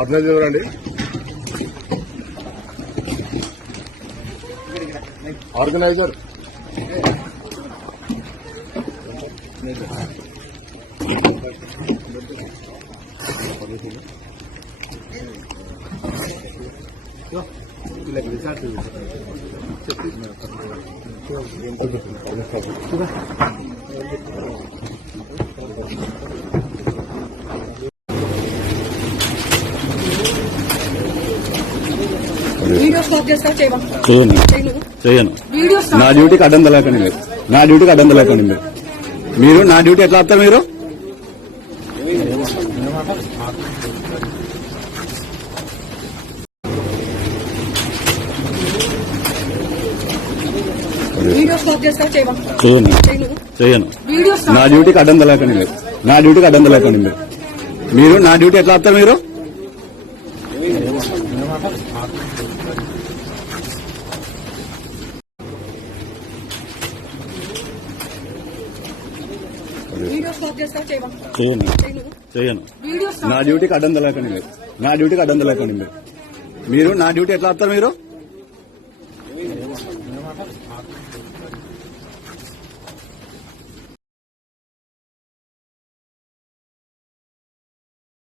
Organiser ఎవరండి? Organiser చేయను. నా డ్యూటీకి అడ్డం తలేకండి మీరు. నా డ్యూటీకి అడ్డం తలేకండి మీరు నా డ్యూటీ ఎట్లా ఆపుతారు మీరు? చేయను. నా డ్యూటీకి అడ్డం తలేకండి మీరు. నా డ్యూటీకి అడ్డం తలేకండి మీరు నా డ్యూటీ ఎట్లా ఆపుతారు మీరు? చేయను. నా డ్యూటీకి అడ్డం తలేకండి మీరు. నా డ్యూటీకి అడ్డం తలేకండి మీరు నా డ్యూటీ ఎట్లా ఆపుతారు మీరు? చేయను. చేయను. నా డ్యూటీకి అడ్డం తలేకండి మీరు. నా డ్యూటీకి అడ్డం తలేకండి మీరు నా డ్యూటీ ఎట్లా ఆపుతారు మీరు? చేయను. చేయను.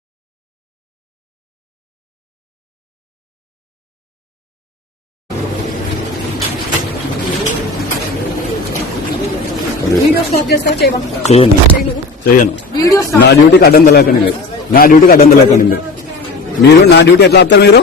నా డ్యూటీకి అడ్డం తలేకండి మీరు మీరు నా డ్యూటీ ఎట్లా ఆపుతారు మీరు? చేయను. చేయను. నా డ్యూటీ ఎట్లా ఆపుతారు మీరు? మీరు నా డ్యూటీ ఎట్లా ఆపుతారు మీరు? చేయను. నా డ్యూటీకి అడ్డం తలేకండి మీరు. నా డ్యూటీకి అడ్డం తలేకండి మీరు నా డ్యూటీ ఎట్లా ఆపుతారు మీరు?